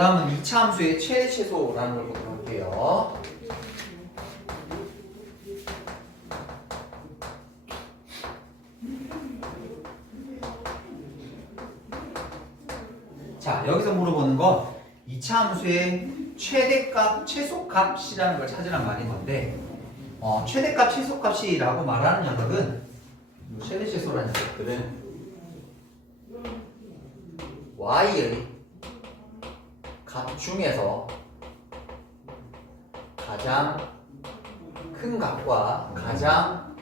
다음은 2차 함수의 최대 최소라는 걸 보도록 할게요. 자, 여기서 물어보는 건 2차 함수의 최대값, 최소값이라는 걸 찾으란 말인 건데, 최대값, 최소값이라고 말하는 녀석은, 최대 최소라는 녀석들은 y의 값 중에서 가장 큰 값과 가장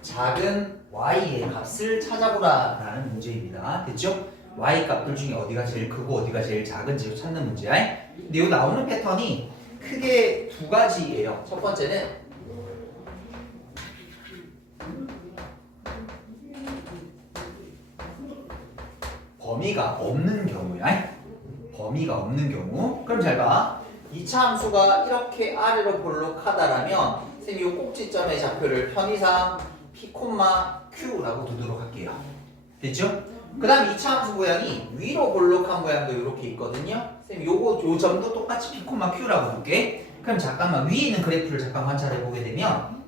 작은 y의 값을 찾아보라라는 문제입니다. 됐죠? y 값들 중에 어디가 제일 크고 어디가 제일 작은지 찾는 문제야. 근데 여기 나오는 패턴이 크게 두 가지예요. 첫 번째는 범위가 없는 경우야. 범위가 없는 경우. 그럼 잘 봐. 2차 함수가 이렇게 아래로 볼록하다라면 선생님이 이 꼭지점의 좌표를 편의상 p, q라고 두도록 할게요. 됐죠? 그 다음 2차 함수 모양이 위로 볼록한 모양도 이렇게 있거든요. 선생님 요 점도 똑같이 p, q라고 볼게. 그럼 잠깐만 위에 있는 그래프를 잠깐 관찰해 보게 되면,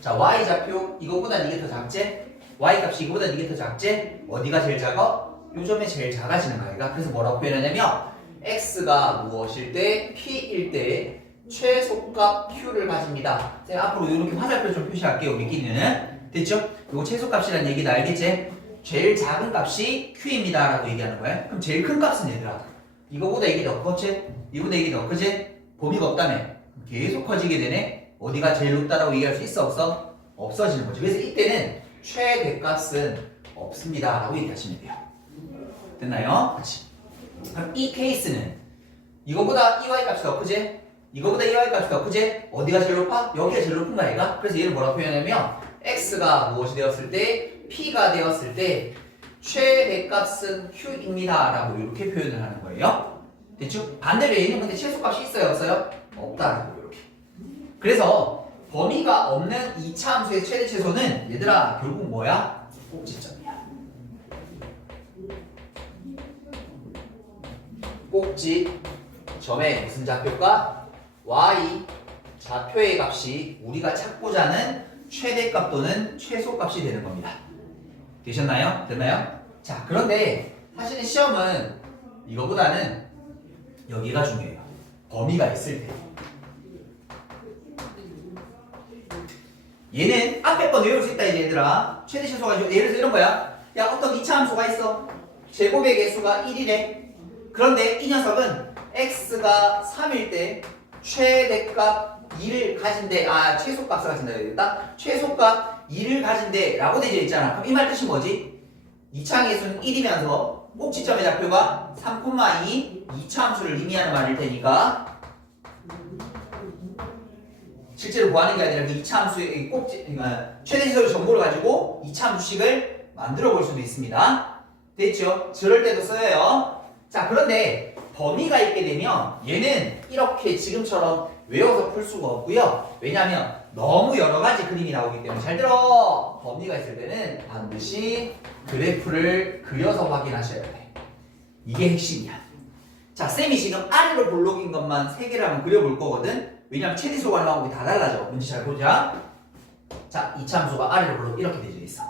자, y 좌표 이거보단 이게 더 작지? y 값이 이거보단 이게 더 작지? 어디가 제일 작아? 요 점에 제일 작아지는 거야. 그래서 뭐라고 표현하냐면 x가 무엇일 때? p일 때 최소값 q를 가집니다. 제가 앞으로 이렇게 화살표 좀 표시할게요. 우리끼리는. 됐죠? 이거 최소값이라는 얘기도 알겠지? 제일 작은 값이 q입니다 라고 얘기하는 거야. 그럼 제일 큰 값은 얘들아, 이거보다 이게 더 컸지? 이거보다 이게 더 크지? 범위가 없다며 계속 커지게 되네. 어디가 제일 높다라고 얘기할 수 있어? 없어? 없어지는 거죠. 그래서 이때는 최대값은 없습니다 라고 얘기하시면 돼요. 됐나요? 다시. 그럼 이 케이스는 이거보다 이 y 값이 더 크지? 이거보다 이 y 값이 더 크지? 어디가 제일 높아? 여기가 제일 높은 거 아이가? 그래서 얘를 뭐라고 표현하냐면 x가 무엇이 되었을 때? p가 되었을 때 최대값은 q입니다 라고 이렇게 표현을 하는 거예요. 됐죠? 반대로 얘는 근데 최소값이 있어요? 없어요? 없다라고 이렇게. 그래서 범위가 없는 2차 함수의 최대 최소는 얘들아 결국 뭐야? 꼭지점이야. 꼭지점의 무슨 좌표가? y 좌표의 값이 우리가 찾고자 하는 최대값 또는 최소값이 되는 겁니다. 되셨나요? 됐나요? 자, 그런데 사실은 시험은 이거보다는 여기가 중요해요. 범위가 있을 때. 얘는 앞에 거 외울 수 있다 이제 얘들아. 최대 최소가 예를 들어서 이런 거야. 야, 어떤 2차 함수가 있어. 제곱의 개수가 1이래. 그런데 이 녀석은 x가 3일 때 최대값 2를 가진대. 최소값을 가진다 되겠다. 최소값 2를 가진대 라고 되어 있잖아. 그럼 이 말 뜻이 뭐지? 2차 개수는 1이면서 꼭지점의 좌표가 3,2 2차 함수를 의미하는 말일 테니까 실제로 구하는 게 아니라 그 2차 함수의 최대 최소의 정보를 가지고 2차 함수식을 만들어 볼 수도 있습니다. 됐죠? 저럴 때도 써요. 자, 그런데 범위가 있게 되면 얘는 이렇게 지금처럼 외워서 풀 수가 없고요. 왜냐하면 너무 여러 가지 그림이 나오기 때문에. 잘 들어! 범위가 있을 때는 반드시 그래프를 그려서 확인하셔야 돼. 이게 핵심이야. 자, 쌤이 지금 아래로 볼록인 것만 3개를 한번 그려볼 거거든. 왜냐면 최대소가 나오고 다 달라져. 문제 잘 보자. 자, 2차 함수가 아래로 볼록 이렇게 되어 있어.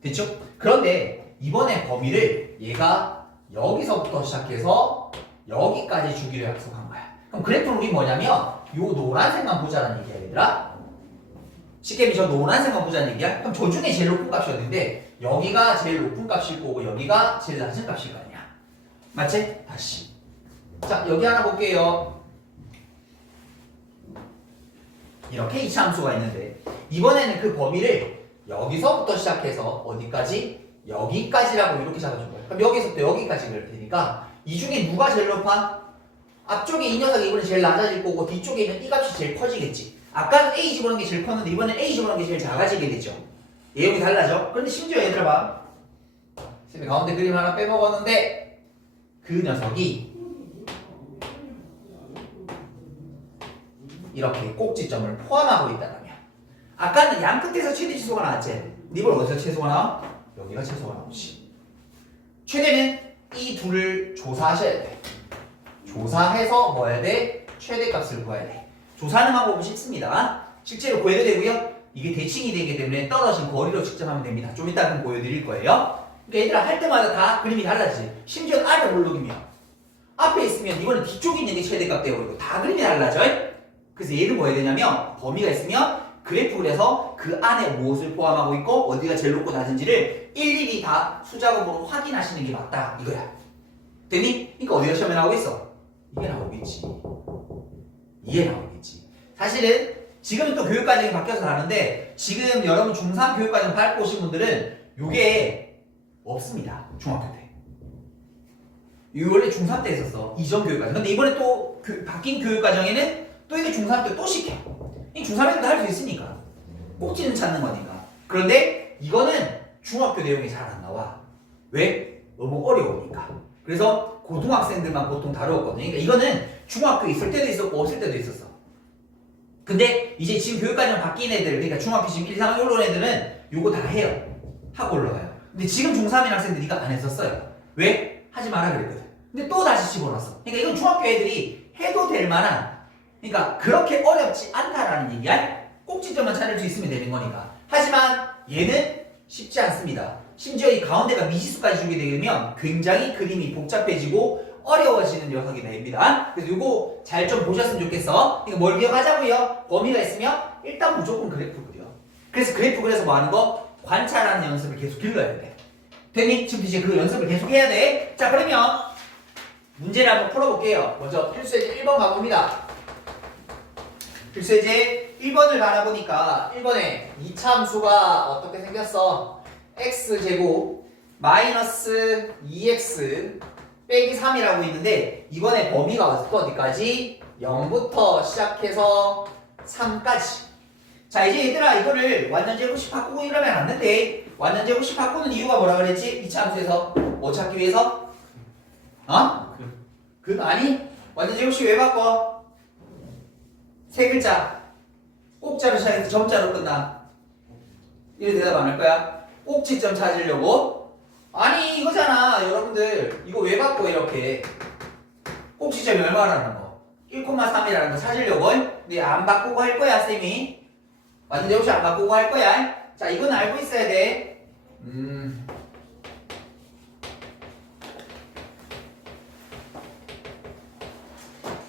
됐죠? 그런데 이번에 범위를 얘가 여기서부터 시작해서 여기까지 주기로 약속한 거야. 그럼 그래프는 우리 뭐냐면 요 노란색만 보자라는 얘기야 얘들아. 쉽게 저 노란색만 보자는 얘기야. 그럼 저 중에 제일 높은 값이 어딘데 여기가 제일 높은 값일 거고 여기가 제일 낮은 값일 거 아니야. 맞지? 다시. 자, 여기 하나 볼게요. 이렇게 2차 함수가 있는데 이번에는 그 범위를 여기서부터 시작해서 어디까지? 여기까지라고 이렇게 잡아준 거야. 그럼 여기서부터 여기까지 그럴 테니까 이 중에 누가 제일 높아? 앞쪽에 이 녀석이 이번에 제일 낮아질 거고 뒤쪽에 있는 이 값이 제일 커지겠지. 아까는 A 집어넣은 게 제일 컸는데 이번엔 A 집어넣은 게 제일 작아지게 되죠. 내용이 달라져. 그런데 심지어 얘들아 봐. 쌤이 가운데 그림 하나 빼먹었는데 그 녀석이 이렇게 꼭지점을 포함하고 있다면 아까는 양 끝에서 최대 최소가 나왔지. 근데 이번 어디서 최소가 나와? 여기가 최소가 나오지. 최대는 이 둘을 조사하셔야 돼. 조사해서 뭐 해야 돼? 최대값을 구해야 돼. 조사하는 방법은 쉽습니다. 실제로 구해도 되고요. 이게 대칭이 되기 때문에 떨어진 거리로 측정하면 됩니다. 좀 이따 좀 보여드릴 거예요. 그러니까 얘들아 할 때마다 다 그림이 달라지지. 심지어 아래 볼록이면 앞에 있으면 이번엔 뒤쪽에 있는 게 최대값 되어버리고 다 그림이 달라져. 그래서 얘를 뭐 해야 되냐면 범위가 있으면 그래프를 해서 그 안에 무엇을 포함하고 있고 어디가 제일 높고 낮은지를 일일이 다 수작업으로 확인하시는 게 맞다 이거야. 됐니? 그러니까 어디가 시험에 나오고 있어? 이게 나오겠지. 이게 나오겠지. 사실은 지금은 또 교육과정이 바뀌어서 다른데 지금 여러분 중3 교육과정 밟고 오신 분들은 요게 없습니다. 중학교 때. 이거 원래 중3 때 있었어. 이전 교육과정. 근데 이번에 또 바뀐 교육과정에는 또 이게 중3 때 또 시켜. 이 중3에도 할 수 있으니까. 꼭지는 찾는 거니까. 그런데 이거는 중학교 내용이 잘 안 나와. 왜? 너무 어려우니까. 그래서 고등학생들만 보통 다루었거든요. 그러니까 이거는 중학교 있을 때도 있었고 없을 때도 있었어. 근데 이제 지금 교육과정 바뀐 애들, 그러니까 중학교 지금 1, 2, 3 올라온 애들은 요거 다 해요. 하고 올라가요. 근데 지금 중3인 학생들 이거 안 했었어요. 왜? 하지 마라 그랬거든. 근데 또 다시 집어넣었어. 그러니까 이건 중학교 애들이 해도 될 만한, 그러니까 그렇게 어렵지 않다라는 얘기야. 꼭지점만 찾을 수 있으면 되는 거니까. 하지만 얘는 쉽지 않습니다. 심지어 이 가운데가 미지수까지 주게 되면 굉장히 그림이 복잡해지고 어려워지는 녀석이 됩니다. 그래서 이거 잘 좀 보셨으면 좋겠어. 그러니까 뭘 기억하자고요? 범위가 있으면 일단 무조건 그래프 그려. 그래서 그래프 그려서 뭐 하는 거? 관찰하는 연습을 계속 길러야 돼. 됐니? 지금 이제 그 연습을 계속 해야 돼. 자, 그러면 문제를 한번 풀어볼게요. 먼저 필수예제 1번 가봅니다. 필수예제 1번을 바라보니까 1번에 이차함수가 어떻게 생겼어? x제곱 마이너스 2x 빼기 3이라고 있는데 이번에 범위가 어디까지? 0부터 시작해서 3까지. 자, 이제 얘들아 이거를 완전제곱식 바꾸고 이러면 안 된대. 완전제곱식 바꾸는 이유가 뭐라 그랬지? 이차함수에서 뭐 찾기 위해서? 아니? 완전제곱식 왜 바꿔? 세 글자. 꼭자로 시작해서 점자로 끝나. 이래 대답 안 할 거야? 꼭지점 찾으려고? 아니 이거잖아 여러분들. 이거 왜 바꿔 이렇게? 꼭지점이 얼마라는 거? 1,3이라는 거 찾으려고? 근데 안 바꾸고 할 거야 쌤이. 완전제곱식 안 바꾸고 할 거야. 자, 이건 알고 있어야 돼.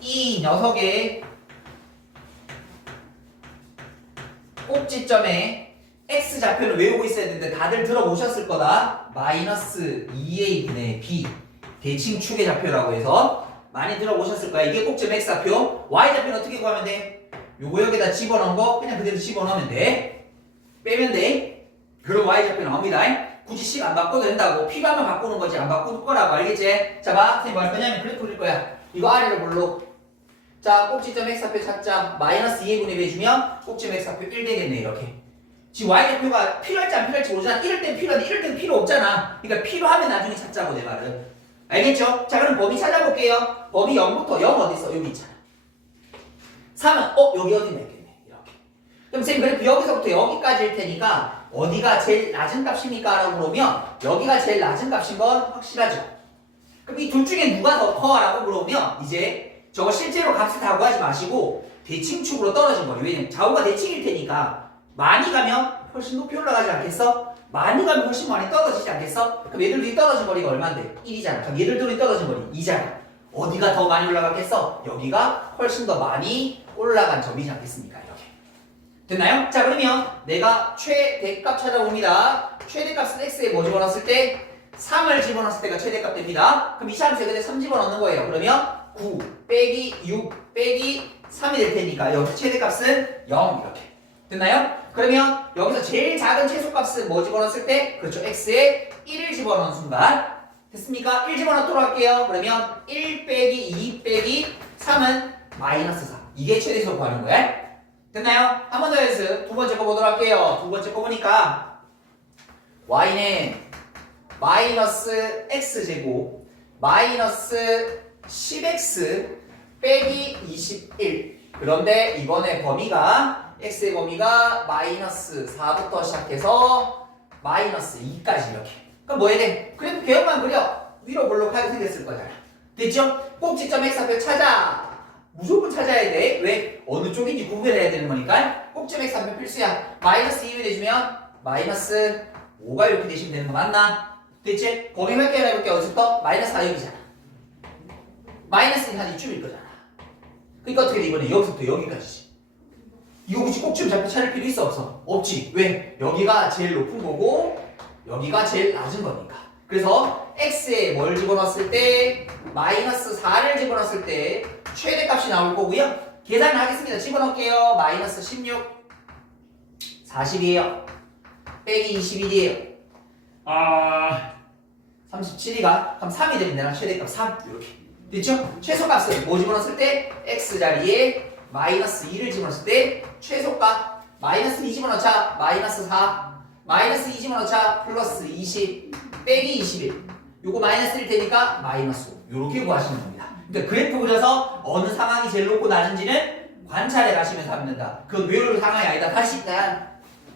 이 녀석의 꼭지점에 x좌표를 외우고 있어야 되는데 다들 들어보셨을 거다. 마이너스 2a분의 b 대칭축의 좌표라고 해서 많이 들어보셨을 거야. 이게 꼭지점 x좌표. y좌표는 어떻게 구하면 돼? 요거 여기다 집어넣은 거 그냥 그대로 집어넣으면 돼. 빼면 돼. 그럼 y좌표 나옵니다. 굳이 식 안 바꿔도 된다고. 필요하면 바꾸는 거지 안 바꿀 거라고. 알겠지? 자, 봐. 선생님 뭐 할 거냐면 그래프 그릴 거야. 이거 아래로 볼로. 자, 꼭지점 x좌표 찾자. 마이너스 2a분의 b 해주면 꼭지점 x좌표 1 되겠네 이렇게. 지금 y좌표가 필요할지 안 필요할지 모르잖아. 이럴 땐 필요한데 이럴 땐 필요 없잖아. 그러니까 필요하면 나중에 찾자고 내 말은. 알겠죠? 자, 그럼 범위 찾아볼게요. 범위 0부터 0 어디 있어? 여기 있잖아. 3은 여기 어디 있겠네 이렇게. 그럼 선생님 그래프 여기서부터 여기까지일 테니까 어디가 제일 낮은 값입니까? 라고 물으면 여기가 제일 낮은 값인 건 확실하죠. 그럼 이 둘 중에 누가 더 커? 라고 물으면 이제 저거 실제로 값을 다 구하지 마시고 대칭축으로 떨어진 거예요. 왜냐면 좌우가 대칭일 테니까 많이 가면 훨씬 높이 올라가지 않겠어? 많이 가면 훨씬 많이 떨어지지 않겠어? 그럼 얘들들이 떨어진 거리가 얼마인데? 1이잖아. 그럼 얘들들이 떨어진 거리 2잖아. 어디가 더 많이 올라갔겠어? 여기가 훨씬 더 많이 올라간 점이지 않겠습니까? 이렇게. 됐나요? 자, 그러면 내가 최대값 찾아봅니다. 최대값은 x에 뭐 집어넣었을 때? 3을 집어넣었을 때가 최대값 됩니다. 그럼 이차함수에 그대 3 집어넣는 거예요. 그러면 9 빼기 6 빼기 3이 될 테니까 여기서 최대값은 0 이렇게. 됐나요? 그러면 여기서 제일 작은 최소값은 뭐 집어넣었을 때? 그렇죠. x에 1을 집어넣은 순간. 됐습니까? 1 집어넣도록 할게요. 그러면 1 빼기 2 빼기 3은 마이너스 4. 이게 최대값 구하는 거야. 됐나요? 한 번 더 연습. 두 번째 거 보도록 할게요. 두 번째 거 보니까 y는 마이너스 x제곱 마이너스 10x 빼기 21. 그런데 이번에 범위가 x의 범위가 마이너스 4부터 시작해서 마이너스 2까지 이렇게. 그럼 뭐 해야 돼? 그래프 개형만 그려. 위로 볼록하게 생겼을 거잖아. 됐죠? 꼭지점 x좌표 찾아. 무조건 찾아야 돼. 왜? 어느 쪽인지 구별해야 되는 거니까. 꼭지점 x좌표 필수야. 마이너스 2를 내주면 마이너스 5가 이렇게 되시면 되는 거 맞나? 됐지? 거기 몇 개나 해볼게. 어디서부터? 마이너스 4 여기잖아. 마이너스 1 한 이쯤일 거잖아. 그러니까 어떻게 돼? 이번에 여기서부터 여기까지지. 이거 굳이 꼭지점 좌표 찾을 필요 있어 없어? 없지. 왜? 여기가 제일 높은 거고 여기가 제일 낮은 거니까. 그래서 x에 뭘 집어넣었을 때 마이너스 4를 집어넣었을 때 최대값이 나올 거고요. 계산을 하겠습니다. 집어넣을게요. 마이너스 16 40이에요. 빼기 21이에요. 37이가 그럼 3이 되면 되나? 최대값 3 이렇게 됐죠? 최소값은 뭐 집어넣었을 때 x자리에 마이너스 2를 집어넣었을 때 최소값 마이너스 2 집어넣자 마이너스 4 마이너스 2 집어넣자 플러스 20 빼기 21 요거 마이너스 1 되니까 마이너스 5 요렇게 구하시는 겁니다. 그러니까 그래프 그려서 어느 상황이 제일 높고 낮은지는 관찰해 가시면서 하면 된다. 그건 외울 상황이 아니다. 다시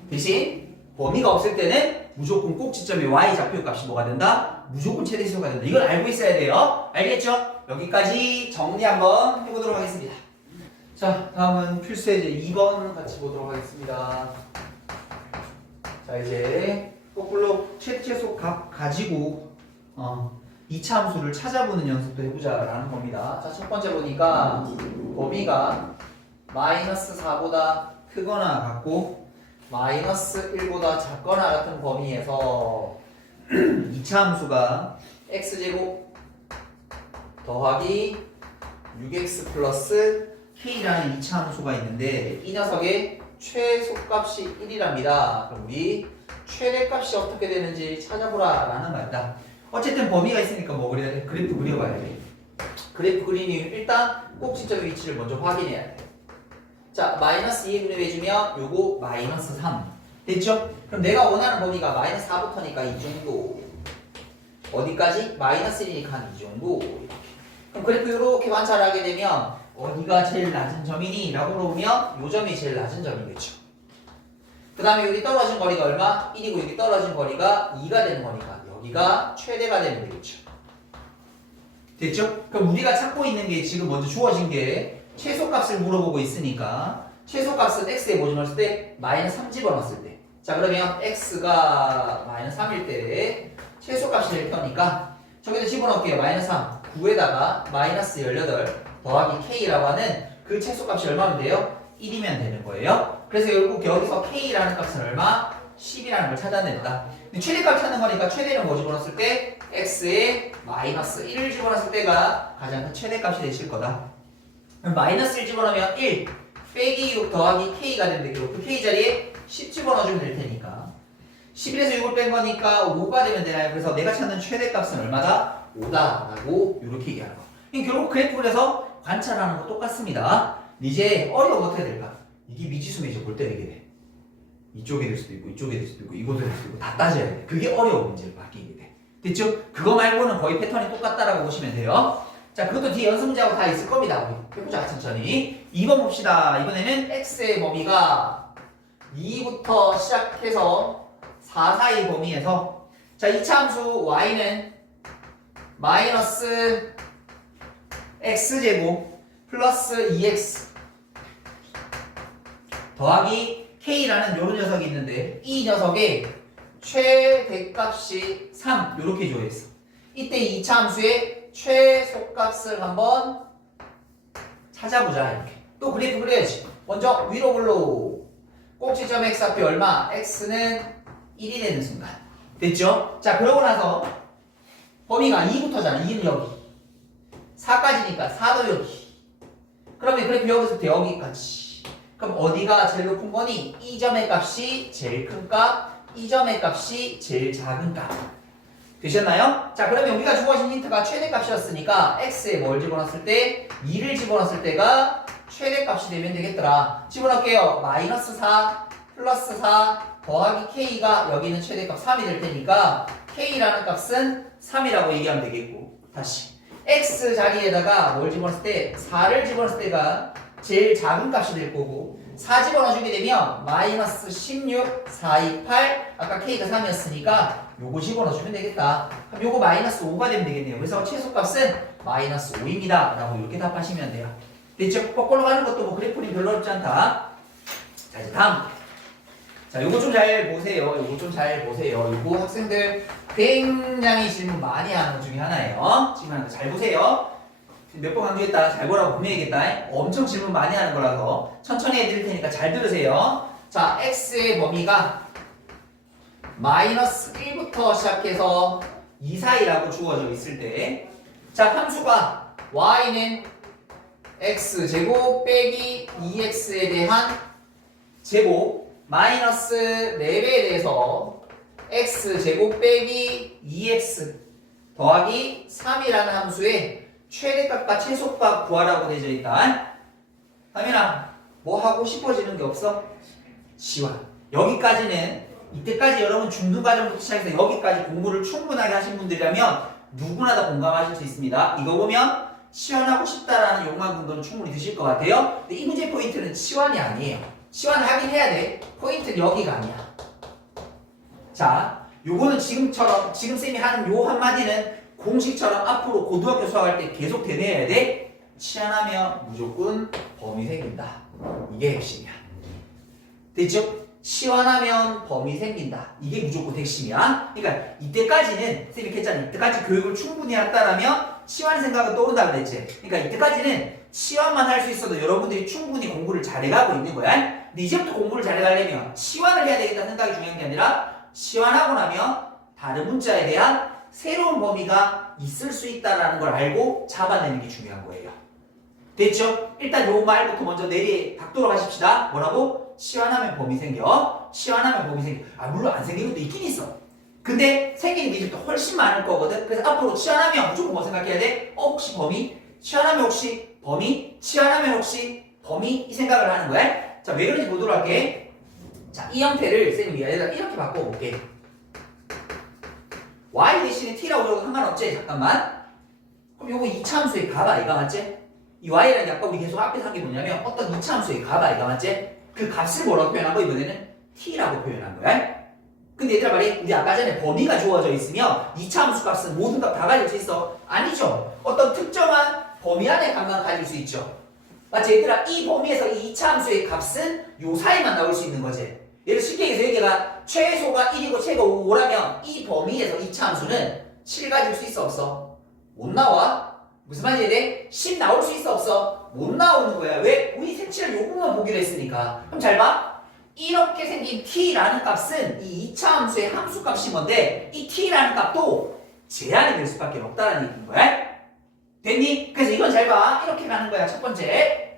대신 범위가 없을 때는 무조건 꼭지점의 y좌표 값이 뭐가 된다? 무조건 최대시소가 된다. 이걸 알고 있어야 돼요. 알겠죠? 여기까지 정리 한번 해보도록 하겠습니다. 자, 다음은 필수예제 2번 같이 보도록 하겠습니다. 자, 이제 거꾸로 최소 값 가지고 이차 함수를 찾아보는 연습도 해보자라는 겁니다. 자, 첫 번째 보니까 범위가 마이너스 4보다 크거나 같고 마이너스 1보다 작거나 같은 범위에서 이차 함수가 x제곱 더하기 6x 플러스 k라는 이차 함수가 있는데 이 녀석의 최소값이 1이랍니다. 그럼 우리 최대값이 어떻게 되는지 찾아보라 라는 말이다. 어쨌든 범위가 있으니까 뭐 그려야 돼? 그래프 그려봐야 돼. 그래프 그리니 일단 꼭지점의 위치를 먼저 확인해야 돼. 자, 마이너스 2에 그려주면 요거 마이너스 3 됐죠? 그럼 내가 원하는 범위가 마이너스 4부터니까 이 정도 어디까지? 마이너스 1이니까 한 이 정도 이렇게. 그럼 그래프 이렇게 관찰하게 되면 어디가 제일 낮은 점이니? 라고 물어보면 요 점이 제일 낮은 점이겠죠. 그 다음에 여기 떨어진 거리가 얼마? 1이고 여기 떨어진 거리가 2가 되는 거니까 여기가 최대가 되면 되겠죠. 됐죠? 그럼 우리가 찾고 있는 게 지금 먼저 주어진 게 최소값을 물어보고 있으니까 최소값은 x에 뭐 집어넣었을 때? 마이너스 3 집어넣었을 때. 자, 그러면 x가 마이너스 3일 때 최소값이 될 거니까 저기다 집어넣을게요. 마이너스 3 9에다가 마이너스 18 더하기 k라고 하는 그 최소값이 얼마면 돼요? 1이면 되는 거예요. 그래서 결국 여기서 k라는 값은 얼마? 10이라는 걸 찾아낸다. 최대값 찾는 거니까 최대는 뭐 집어넣었을 때? x에 마이너스 1을 집어넣었을 때가 가장 큰 최대값이 되실 거다. 그럼 마이너스 1 집어넣으면 1 빼기 6 더하기 k가 되는데 그 k 자리에 10 집어넣어주면 될 테니까 11에서 6을 뺀 거니까 5가 되면 되나요? 그래서 내가 찾는 최대값은 얼마다? 5다 라고 이렇게 얘기하는 거. 결국 그래프 그래서 관찰하는 거 똑같습니다. 이제 어려우면 어떻게 될까? 이게 미지수면 볼 때 이게 돼. 이쪽에 될 수도 있고 이쪽에 될 수도 있고 이곳에 될 수도 있고 다 따져야 돼. 그게 어려운 문제로 바뀌게 돼. 됐죠? 그거 말고는 거의 패턴이 똑같다라고 보시면 돼요. 자, 그것도 뒤에 연습 문제하고 다 있을 겁니다. 우리 해보자 천천히. 2번 봅시다. 이번에는 x의 범위가 2부터 시작해서 4 사이 범위에서 자, 이차 함수 y는 마이너스 x제곱 플러스 2x 더하기 k라는 요런 녀석이 있는데 이 녀석의 최대값이 3 요렇게 주어있어. 이때 2차 함수의 최소값을 한번 찾아보자. 이렇게 또 그래프 그려야지. 먼저 위로 불러 꼭지점 x좌표 얼마? x는 1이 되는 순간 됐죠? 자, 그러고 나서 범위가 2부터잖아. 2는 여기 4까지니까 4도 여기. 그러면 그래프 여기서부터 여기까지. 그럼 어디가 제일 높은 거니? 이 점의 값이 제일 큰 값, 이 점의 값이 제일 작은 값. 되셨나요? 자, 그러면 우리가 주어진 힌트가 최대값이었으니까 x에 뭘 집어넣었을 때? 2를 집어넣었을 때가 최대값이 되면 되겠더라. 집어넣을게요. 마이너스 4 플러스 4 더하기 k가 여기는 최대값 3이 될 테니까 k라는 값은 3이라고 얘기하면 되겠고 다시 x 자리에다가 뭘 집어넣었을 때 4를 집어넣었을 때가 제일 작은 값이 될 거고 4 집어넣어주게 되면 마이너스 16, 4, 2, 8 아까 k가 3이었으니까 요거 집어넣어주면 되겠다. 그럼 요거 마이너스 5가 되면 되겠네요. 그래서 최소값은 마이너스 5입니다. 라고 이렇게 답하시면 돼요. 됐죠? 거꾸로 가는 것도 뭐 그래프는 별로 어렵지 않다. 자, 이제 다음. 자, 요거 좀 잘 보세요. 요거 좀 잘 보세요. 요거 학생들 굉장히 질문 많이 하는 것 중에 하나예요. 질문하는 거 잘 보세요. 몇 번 강조했다. 잘 보라고 분명히겠다. 엄청 질문 많이 하는 거라서 천천히 해드릴 테니까 잘 들으세요. 자, x의 범위가 마이너스 1부터 시작해서 2 사이라고 주어져 있을 때, 자, 함수가 y는 x제곱 빼기 2x에 대한 제곱 마이너스 4배에 대해서 x제곱 빼기 2x 더하기 3이라는 함수의 최대값과 최소값 구하라고 되어 있다. 하민아, 뭐 하고 싶어지는 게 없어? 시원. 여기까지는 이때까지 여러분 중등과정부터 시작해서 여기까지 공부를 충분하게 하신 분들이라면 누구나 다 공감하실 수 있습니다. 이거 보면 시원하고 싶다라는 욕망 정도는 충분히 드실 것 같아요. 근데 이 문제 포인트는 시원이 아니에요. 시원을 하긴 해야 돼. 포인트는 여기가 아니야. 자, 요거는 지금처럼 지금 쌤이 하는 요 한마디는 공식처럼 앞으로 고등학교 수학할 때 계속 되뇌어야 돼. 치환하면 무조건 범위 생긴다. 이게 핵심이야. 됐죠? 치환하면 범위 생긴다. 이게 무조건 핵심이야. 그러니까 이때까지는 쌤이 이렇게 했잖아. 이때까지 교육을 충분히 했다라면 치환 생각은 떠오른다 그랬지. 그러니까 이때까지는 치환만 할 수 있어도 여러분들이 충분히 공부를 잘해가고 있는 거야. 근데 이제부터 공부를 잘해가려면 치환을 해야 되겠다는 생각이 중요한 게 아니라 치환하고 나면 다른 문자에 대한 새로운 범위가 있을 수 있다는 걸 알고 잡아내는 게 중요한 거예요. 됐죠? 일단 요 말부터 먼저 내리 각도로 가십시다. 뭐라고? 치환하면 범위 생겨. 치환하면 범위 생겨. 아, 물론 안 생기는 것도 있긴 있어. 근데 생기는 게 이제 훨씬 많을 거거든. 그래서 앞으로 치환하면 무조건 뭐 생각해야 돼? 혹시 범위? 치환하면 혹시 범위? 치환하면 혹시 범위? 이 생각을 하는 거야. 자, 왜 그런지 보도록 할게. 자, 이 형태를 쌤이 이렇게 바꿔볼게. y 대신에 t라고 적어도 상관없지? 잠깐만. 그럼 요거 2차 함수의 값 아이가 맞지? 이 y라는 게 아까 우리 계속 앞에서 한 게 뭐냐면 어떤 2차 함수의 값 아이가 맞지? 그 값을 뭐라고 표현한 거 이번에는 t라고 표현한 거야. 근데 얘들아 말이 우리 아까 전에 범위가 주어져 있으면 2차 함수 값은 모든 값 다 가질 수 있어? 아니죠. 어떤 특정한 범위 안에 값만 가질 수 있죠. 맞지? 얘들아 이 범위에서 이 2차 함수의 값은 요 사이만 나올 수 있는 거지. 예를 쉽게 얘기해서 여기가 최소가 1이고 최고 5라면 이 범위에서 2차 함수는 7 가질 수 있어 없어? 못 나와? 무슨 말인지 돼? 10 나올 수 있어 없어? 못 나오는 거야. 왜? 우리 색칠을 요것만 보기로 했으니까. 그럼 잘 봐. 이렇게 생긴 t라는 값은 이 2차 함수의 함수값인 건데 이 t라는 값도 제한이 될 수밖에 없다는 얘기인 거야. 됐니? 그래서 이건 잘 봐. 이렇게 가는 거야. 첫 번째.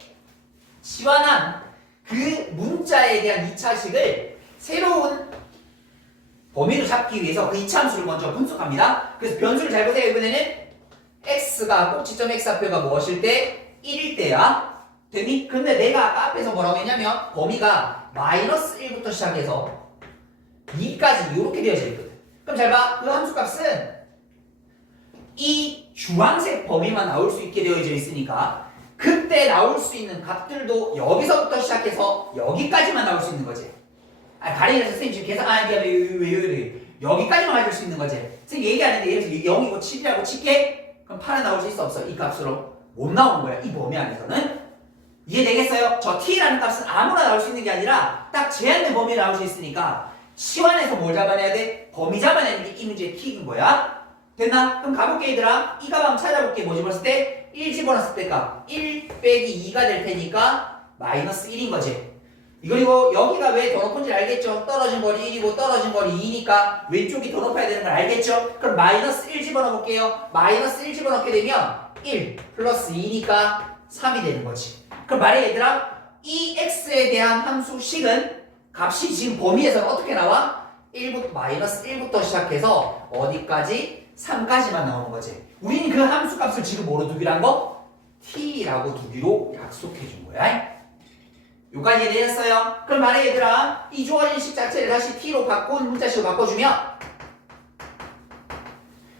치환한 그 문자에 대한 2차식을 새로운 범위로 잡기 위해서 그 2차 함수를 먼저 분석합니다. 그래서 변수를 잘 보세요. 이번에는 x가 꼭지점 x 좌표가 무엇일 때 1일 때야. 됐니? 근데 내가 아까 앞에서 뭐라고 했냐면 범위가 마이너스 1부터 시작해서 2까지 이렇게 되어져 있거든. 그럼 잘 봐. 그 함수값은 이 주황색 범위만 나올 수 있게 되어져 있으니까 그때 나올 수 있는 값들도 여기서부터 시작해서 여기까지만 나올 수 있는 거지. 아니 가리에서 선생님 지금 계산 안 하게 왜 이래. 여기까지만 가질 수 있는 거지. 선생님 얘기하는데 예를 들어서 0이고 7이라고 칠게. 그럼 8에 나올 수 있어 없어? 이 값으로 못 나오는 거야. 이 범위 안에서는. 이해되겠어요? 저 t라는 값은 아무나 나올 수 있는 게 아니라 딱 제한된 범위에 나올 수 있으니까 치환해서 뭘 잡아내야 돼? 범위 잡아내는 게 이 문제의 킥인 거야. 됐나? 그럼 가볼게 얘들아. 이 값 한번 찾아볼게. 뭐 집어넣었을 때? 1 집어넣었을 때 값 1 빼기 2가 될 테니까 마이너스 1인 거지. 그리고 여기가 왜 더 높은지 알겠죠? 떨어진 거리 1이고 떨어진 거리 2니까 왼쪽이 더 높아야 되는 걸 알겠죠? 그럼 마이너스 1 집어넣어 볼게요. 마이너스 1 집어넣게 되면 1 플러스 2니까 3이 되는 거지. 그럼 말해 얘들아, 이 x에 대한 함수식은 값이 지금 범위에서는 어떻게 나와? 1부터 마이너스 1부터 시작해서 어디까지? 3까지만 나오는 거지. 우리는 그 함수값을 지금 뭐로 두기로 한 거? t라고 두기로 약속해 준 거야. 요까지 이해했어요? 그럼 말해 얘들아, 이 주어진 식 자체를 다시 t로 바꾼 문자식으로 바꿔주면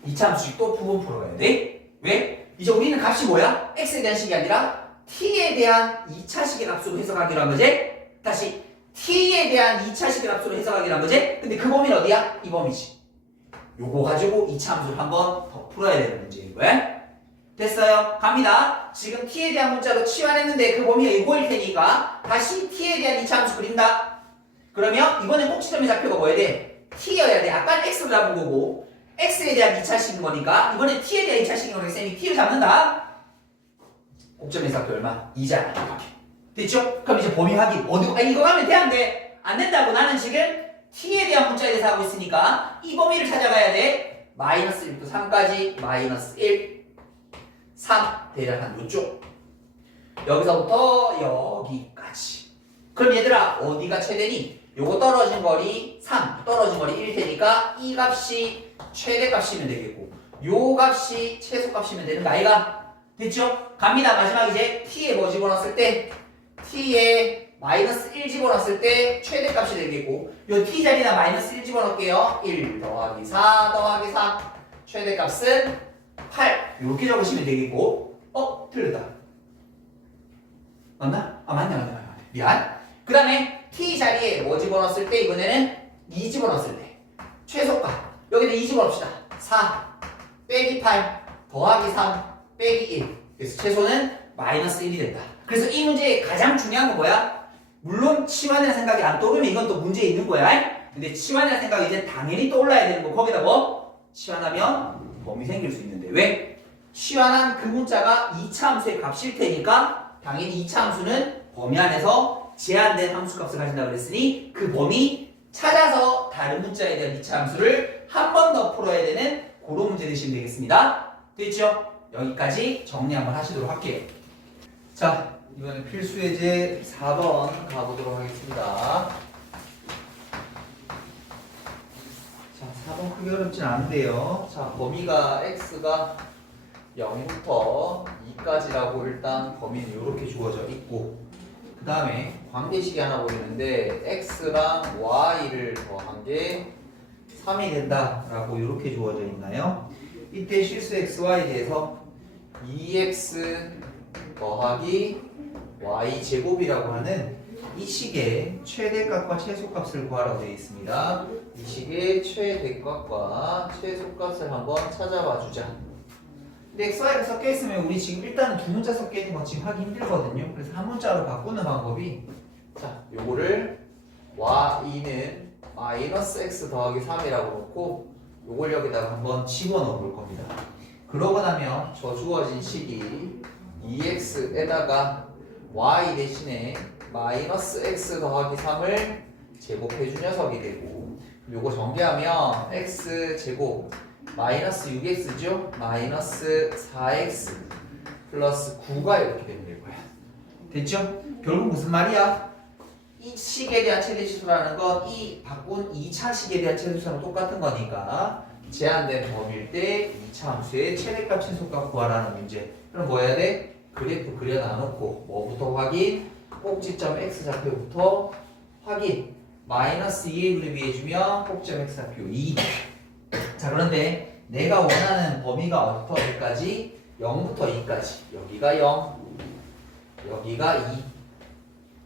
2차 함수식 또 부분 풀어야 돼. 왜? 이제 우리는 값이 뭐야? x에 대한 식이 아니라 t에 대한 2차식의 값으로 해석하기로 한 거지? 다시 t에 대한 2차식의 값으로 해석하기로 한 거지? 근데 그 범위는 어디야? 이 범위지. 요거 가지고 2차 함수를 한번 더 풀어야 되는 문제인 거야. 됐어요? 갑니다. 지금 t에 대한 문자로 치환했는데 그 범위가 이거일 테니까 다시 t에 대한 2차 함수 그린다. 그러면 이번엔 꼭지점의 좌표가 뭐야 돼? t여야 돼. 아까 x를 잡은 거고 x에 대한 2차식인 거니까 이번엔 t에 대한 2차식인 거니까 쌤이 t를 잡는다. 꼭지점의 좌표 얼마? 2잖아. 됐죠? 그럼 이제 범위 확인. 이거 하면 돼? 안 돼? 안 된다고. 나는 지금 t에 대한 문자에 대해서 하고 있으니까 이 범위를 찾아가야 돼. 마이너스 1부터 3까지 마이너스 1 3 대략 한 요쪽 여기서부터 여기까지. 그럼 얘들아 어디가 최대니? 요거 떨어진 거리 3 떨어진 거리 1 테니까 이 값이 최대값이면 되겠고 요 값이 최소값이면 되는 거 아이가? 됐죠? 갑니다. 마지막 이제 t에 뭐 집어넣었을 때 t에 마이너스 1 집어넣었을 때 최대값이 되겠고 요 t 자리에다 마이너스 1 집어넣을게요. 1 더하기 4 더하기 3 최대값은 8 이렇게 적으시면 되겠고 틀렸다. 맞나? 맞네. 미안. 그 다음에 t 자리에 뭐 집어넣었을 때 이번에는 2 집어넣었을 때 최소값 여기다 2 집어넣읍시다. 4 빼기 8 더하기 3 빼기 1 그래서 최소는 마이너스 1이 된다. 그래서 이 문제의 가장 중요한 건 뭐야? 물론 치환이라는 생각이 안 떠오르면 이건 또 문제에 있는 거야. 근데 치환이라는 생각이 이제 당연히 떠올라야 되는 거. 거기다 뭐? 치환하면 범위 생길 수 있는데 왜? 치환한 그 문자가 2차 함수의 값일 테니까 당연히 2차 함수는 범위 안에서 제한된 함수값을 가진다고 그랬으니 그 범위 찾아서 다른 문자에 대한 2차 함수를 한 번 더 풀어야 되는 그런 문제 되시면 되겠습니다. 됐죠? 여기까지 정리 한번 하시도록 할게요. 자, 이번엔 필수 예제 4번 가보도록 하겠습니다. 자, 4번 크게 어렵진 않은데요. 자, 범위가 x가 0부터 2까지라고 일단 범위는 이렇게 주어져 있고 그 다음에 관계식이 하나 보이는데 x랑 y를 더한 게 3이 된다라고 이렇게 주어져 있나요? 이때 실수 xy에 대해서 2x 더하기 y제곱이라고 하는 이 식의 최대값과 최소값을 구하라고 되어 있습니다. 이 식의 최대값과 최소값을 한번 찾아봐 주자. 근데 xy가 섞여 있으면 우리 지금 일단은 두 문자 섞여 있는 건 지금 하기 힘들거든요. 그래서 한 문자로 바꾸는 방법이 자, 요거를 y는 마이너스 x 더하기 3이라고 놓고 요걸 여기다가 한번 집어넣어 볼 겁니다. 그러고 나면 저 주어진 식이 2x에다가 y 대신에 마이너스 x 더하기 3을 제곱해준 녀석이 되고 요거 정리하면 x 제곱 마이너스 6x죠? 마이너스 4x 플러스 9가 이렇게 되는 거야. 됐죠? 결국 무슨 말이야? 이 식에 대한 최대치수라는 건 이 바꾼 2차 식에 대한 최대치수랑 똑같은 거니까 제한된 범위일 때 2차 함수의 최대값 최소값 구하라는 문제. 그럼 뭐 해야 돼? 그래프 그려 놔놓고 뭐부터 확인? 꼭지점 x좌표부터 확인. 마이너스 2의 그래프 해주면 꼭지점 x좌표 2. 자, 그런데 내가 원하는 범위가 어디부터 어디까지? 0부터 2까지. 여기가 0, 여기가 2.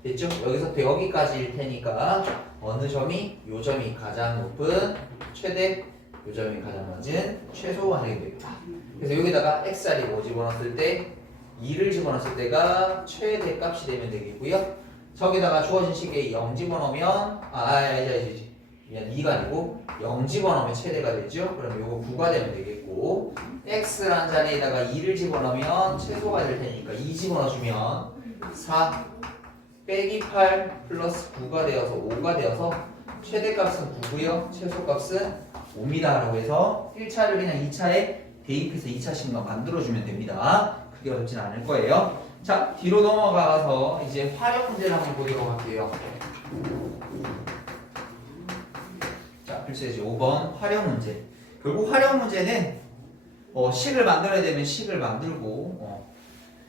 됐죠? 여기서부터 여기까지일 테니까 어느 점이? 요 점이 가장 높은 최대, 요 점이 가장 낮은 최소가 되겠다. 그래서 여기다가 x자리 뭐 집어넣었을 때 2를 집어넣었을 때가 최대값이 되면 되겠고요. 저기다가 주어진 식에 0 집어넣으면 미안 2가 아니고 0 집어넣으면 최대가 되죠. 그럼 요거 9가 되면 되겠고 x라는 자리에다가 2를 집어넣으면 최소가 될 테니까 2 집어넣어주면 4 빼기 8 플러스 9가 되어서 5가 되어서 최대값은 9고요. 최소값은 5입니다. 라고 해서 1차를 그냥 2차에 대입해서 2차식만 만들어주면 됩니다. 그게 어렵진 않을 거예요. 자, 뒤로 넘어가서 이제 활용 문제를 한번 보도록 할게요. 자, 필수예제 5번 활용 문제. 결국 활용 문제는 식을 만들어야 되면 식을 만들고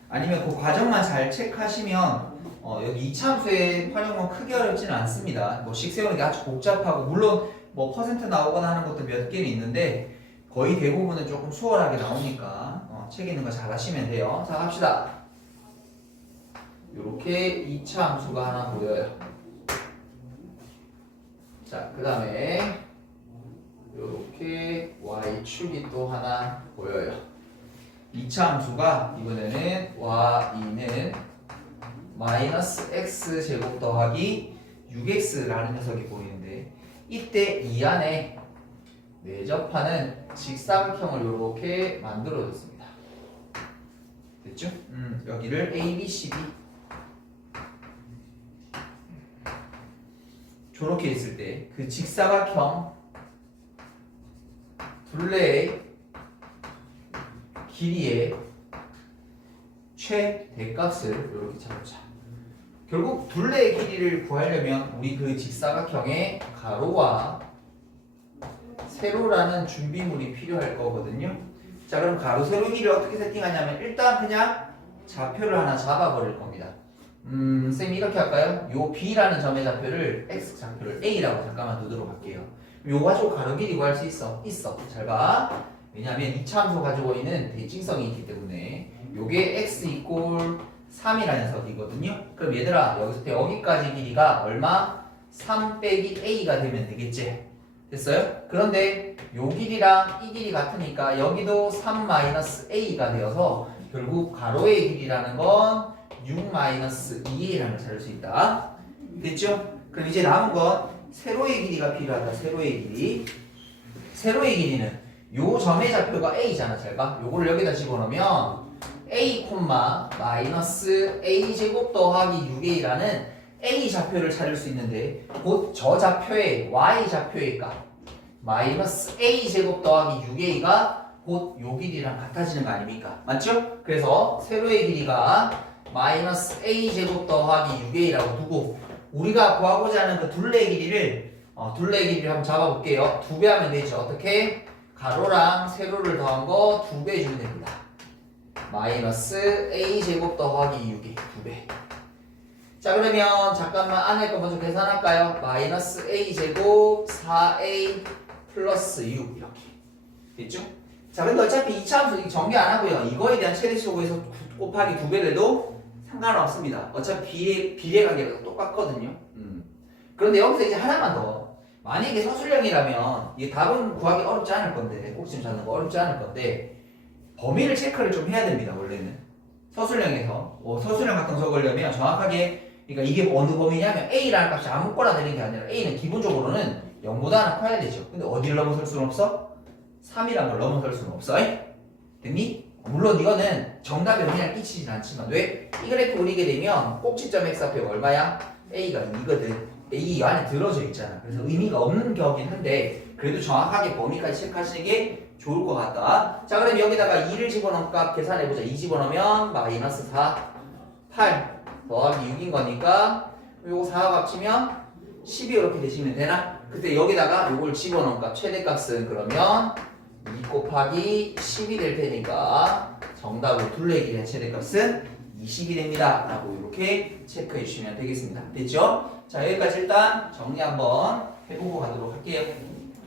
아니면 그 과정만 잘 체크하시면 여기 이차함수의 활용은 크게 어렵지는 않습니다. 식 세우는 게 아주 복잡하고 물론 퍼센트 나오거나 하는 것도 몇 개는 있는데 거의 대부분은 조금 수월하게 나오니까 책 있는 거 잘 하시면 돼요. 자, 합시다. 이렇게 2차 함수가 하나 보여요. 자, 그 다음에 이렇게 y축이 또 하나 보여요. 2차 함수가 이번에는 y는 마이너스 x제곱 더하기 6x라는 녀석이 보이는데 이때 이 안에 내접하는 직사각형을 이렇게 만들어줬습니다. 됐죠? 여기를 A, B, C, B 저렇게 있을 때 그 직사각형 둘레의 길이의 최대값을 이렇게 찾아보자. 결국 둘레의 길이를 구하려면 우리 그 직사각형의 가로와 세로라는 준비물이 필요할 거거든요. 자, 그럼 가로 세로 길이를 어떻게 세팅하냐면 일단 그냥 좌표를 하나 잡아버릴 겁니다. 쌤이 이렇게 할까요? 요 B라는 점의 좌표를 X 좌표를 A라고 잠깐만 두도록 할게요. 요거 가지고 가로 길이 구할 수 있어. 잘 봐. 왜냐하면 2차 함수 가지고 있는 대칭성이 있기 때문에 요게 X 이꼴 3이라는 녀석이거든요. 그럼 얘들아 여기서부터 여기까지 길이가 얼마? 3 빼기 A가 되면 되겠지? 됐어요? 그런데 요 길이랑 이 길이 같으니까 여기도 3 마이너스 A가 되어서 결국 가로의 길이라는 건 6 마이너스 2A라는 찾을 수 있다. 됐죠? 그럼 이제 남은 건 세로의 길이가 필요하다. 세로의 길이. 세로의 길이는 요 점의 좌표가 A잖아. 잘 봐. 요거를 여기다 집어넣으면 A, 마이너스 A제곱 더하기 6A라는 A 좌표를 찾을 수 있는데 곧 저 좌표의 Y 좌표의 값 마이너스 A제곱 더하기 6A가 곧 요 길이랑 같아지는 거 아닙니까? 맞죠? 그래서 세로의 길이가 마이너스 A제곱 더하기 6A라고 두고 우리가 구하고자 하는 그 둘레의 길이를 한번 잡아볼게요. 2배 하면 되죠. 어떻게? 가로랑 세로를 더한 거 2배 해주면 됩니다. 마이너스 A제곱 더하기 6A 2배. 자, 그러면 잠깐만 안에 거 먼저 계산할까요? 마이너스 A제곱 4A 플러스 6 이렇게 됐죠? 자, 근데 어차피 2차 함수 전개 안 하고요. 이거에 대한 최대치를 구해서 곱하기 2배를 해도 상관없습니다. 어차피 비례 관계가 똑같거든요. 그런데 여기서 이제 하나만 더. 만약에 서술형이라면 이게 답은 구하기 어렵지 않을 건데 꼭지점 찾는 거 어렵지 않을 건데 범위를 체크를 좀 해야 됩니다. 원래는 서술형에서 서술형 같은 거 적으려면 정확하게 그러니까 이게 어느 범위냐면 A라는 값이 아무거나 되는 게 아니라 A는 기본적으로는 0보다 하나 커야 되죠. 근데 어디를 넘어설 수는 없어? 3이란 걸 넘어설 수는 없어. 됐니? 물론 이거는 정답에 영향을 끼치진 않지만 왜? 이 그래프 그리게 되면 꼭지점 x좌표가 얼마야? A가 2거든. A 안에 들어져 있잖아. 그래서 의미가 없는 격이긴 한데 그래도 정확하게 범위까지 체크하시는 게 좋을 것 같다. 자, 그럼 여기다가 2를 집어넣은 값 계산해보자. 2 집어넣으면 마이너스 4, 8 더하기 6인 거니까 요거 4와 합치면 12 이렇게 되시면 되나? 그때 여기다가 요걸 집어넣은 값 최대값은 그러면 2 곱하기 10이 될 테니까 정답으로 둘레 길이의 최대값은 20이 됩니다. 라고 이렇게 체크해 주시면 되겠습니다. 됐죠? 자, 여기까지 일단 정리 한번 해보고 가도록 할게요.